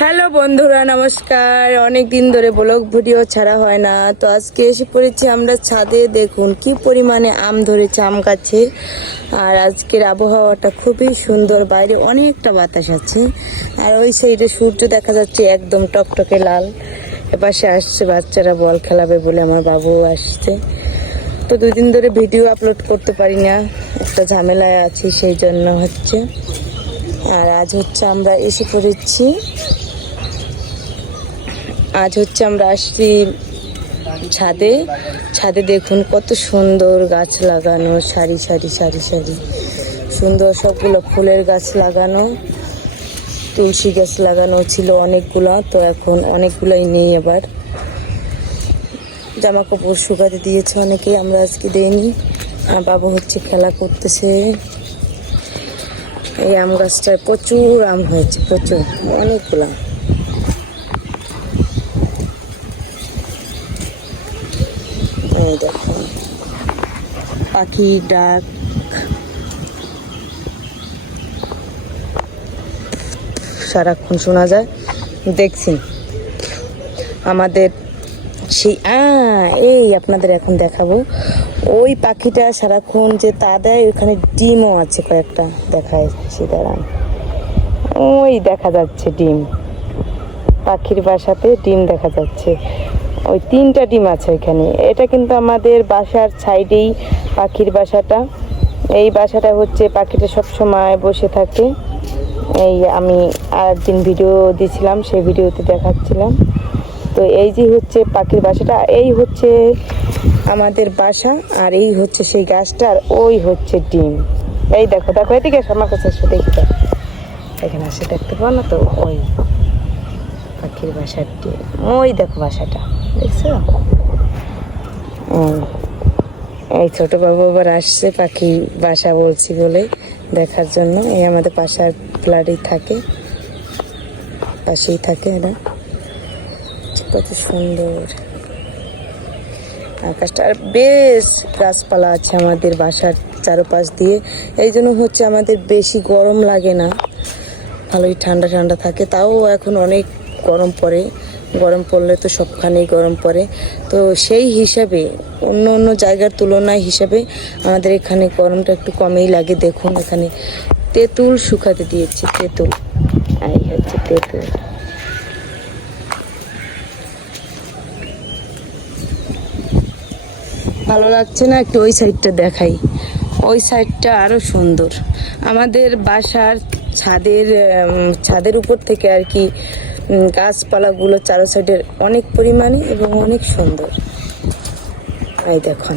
Hello বন্ধুরা, নমস্কার। অনেক দিন ধরে ব্লগ ভিডিও ছাড়া হয় না, তো আজকে এসে পড়েছি আমরা ছাদে। দেখুন কি পরিমাণে আম ধরেছে আম গাছে। আর আজকের আবহাওয়াটা খুবই সুন্দর, বাইরে অনেকটা বাতাস আছে। আর ওই সাইডে সূর্য দেখা যাচ্ছে একদম টকটকে লাল। এপাশে আসছে বাচ্চারা বল খেলাবে বলে, আমার বাবুও আসছে। তো 2 দিন ধরে ভিডিও আপলোড করতে পারি না, একটা ঝামেলায় আছি, সেই জন্য হচ্ছে। আর আজ হচ্ছে আমরা এসে পড়েছি, আমরা আসছি ছাদে। ছাদে দেখুন কত সুন্দর গাছ লাগানো, সারি সারি সারি সারি সুন্দর সবগুলো ফুলের গাছ লাগানো। তুলসী গাছ লাগানো ছিল অনেকগুলা, তো এখন অনেকগুলাই নেই। আবার জামা কাপড় শুকাতে দিয়েছে অনেকে, আমরা আজকে দেইনি। আর বাবু হচ্ছে খেলা করতেছে। এই আম গাছটায় প্রচুর আম হয়েছে, প্রচুর, অনেকগুলা। দেখুন পাখি ডাক, সারাক্ষণ শোনা যায়। দেখছি আমাদের সেই এই আপনাদের এখন দেখাবো ওই পাখিটা সারাক্ষণ যে তা দেয়, ওখানে ডিমও আছে কয়েকটা, দেখাচ্ছি দাঁড়ান। ওই দেখা যাচ্ছে ডিম, পাখির বাসাতে ডিম দেখা যাচ্ছে। ওই 3টা ডিম আছে ওইখানে। এটা কিন্তু আমাদের বাসার সাইডেই পাখির বাসাটা। এই বাসাটা হচ্ছে পাখিটা সব সময় বসে থাকে। এই আমি আরেকদিন ভিডিও দিয়েছিলাম, সেই ভিডিওতে দেখাচ্ছিলাম। তো এই যে হচ্ছে পাখির বাসাটা, এই হচ্ছে আমাদের বাসা, আর এই হচ্ছে সেই গাছটা, আর ওই হচ্ছে ডিম। এই দেখো দেখো, এদিকে আমার কাছে এসে দেখি, এখানে আসে, দেখতে পাও না তো? ওই পাখির বাসার ডিম, ওই দেখো বাসাটা, দেখছো? এই ছোট বাবু আবার আসছে পাখি বাসা বলছি বলে দেখার জন্য। এই আমাদের পাশার ফ্ল্যাটেই থাকে, পাশেই থাকে এরা। কত সুন্দর আকাশটা, আর বেশ গাছপালা আছে আমাদের বাসার চারপাশ দিয়ে। এই জন্য হচ্ছে আমাদের বেশি গরম লাগে না, ভালোই ঠান্ডা ঠান্ডা থাকে। তাও এখন অনেক গরম পড়ে, গরম পড়লে তো সবখানেই গরম পড়ে। তো সেই হিসাবে অন্য অন্য জায়গার তুলনায় হিসাবে আমাদের এখানে গরমটা একটু কমেই লাগে। দেখুন এখানে তেঁতুল শুকাতে দিয়েছি, তেঁতুল, এই হচ্ছে তেঁতুল। ভালো লাগছে না? একটু ওই সাইডটা দেখাই, ওই সাইডটা আরও সুন্দর। আমাদের বাসার ছাদের উপর থেকে আর কি গাছপালাগুলো চারো সাইডের অনেক পরিমাণে এবং অনেক সুন্দর। এই দেখুন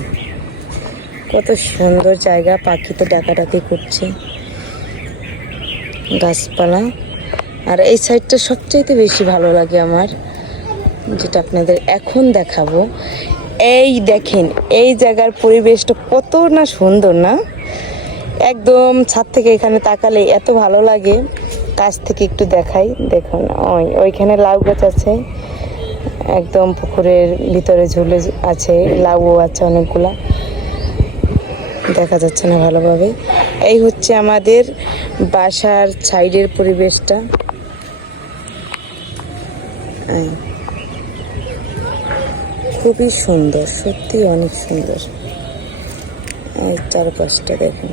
কত সুন্দর জায়গা, পাখি তো ডাকাডাকি করছে, গাছপালা। আর এই সাইডটা সবচাইতে বেশি ভালো লাগে আমার, যেটা আপনাদের এখন দেখাবো। এই দেখেন এই জায়গার পরিবেশটা কত না সুন্দর, না? একদম ছাদ থেকে এখানে তাকালে এত ভালো লাগে। কাছ থেকে একটু দেখাই, দেখুন ওইখানে লাউ গাছ আছে, একদম পুকুরের ভিতরে ঝুলে আছে, লাউও আছে অনেকগুলা, দেখা যাচ্ছে না ভালোভাবে। এই হচ্ছে আমাদের বাসার সাইডের পরিবেশটা। খুবই সুন্দর, সত্যি অনেক সুন্দর। এই চারপাশটা দেখুন,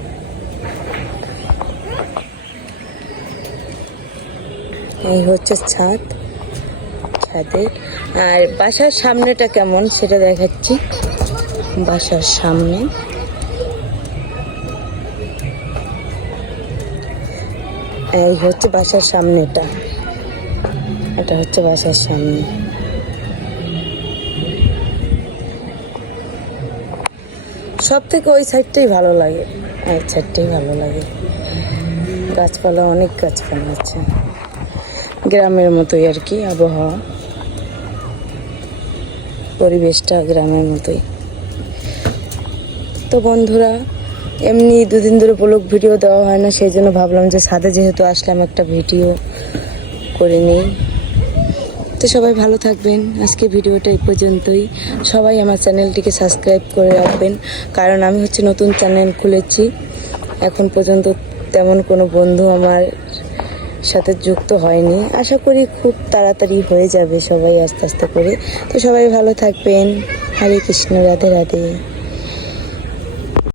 এই হচ্ছে ছাদের। আর বাসার সামনেটা কেমন সেটা দেখাচ্ছি। বাসার সামনে এই হচ্ছে বাসার সামনেটা, এটা হচ্ছে বাসার সামনে। সব থেকে ওই সাইডটাই ভালো লাগে, এই সাইডটাই ভালো লাগে। গাছপালা, অনেক গাছপালা আছে, গ্রামের মতোই আর কি আবহাওয়া, পরিবেশটা গ্রামের মতোই। তো বন্ধুরা, এমনি 2 দিন ধরে ব্লগ ভিডিও দেওয়া হয় না, সেই জন্য ভাবলাম যে ছাদে যেহেতু আসলাম একটা ভিডিও করে নিই। তো সবাই ভালো থাকবেন, আজকে ভিডিওটা এই পর্যন্তই। সবাই আমার চ্যানেলটিকে সাবস্ক্রাইব করে রাখবেন, কারণ আমি হচ্ছে নতুন চ্যানেল খুলেছি। এখন পর্যন্ত তেমন কোনো বন্ধু আমার সাথে যুক্ত হয়নি। আশা করি খুব তাড়াতাড়ি হয়ে যাবে সবাই আস্তে আস্তে করে। তো সবাই ভালো থাকবেন। হরে কৃষ্ণ, রাধে রাধে।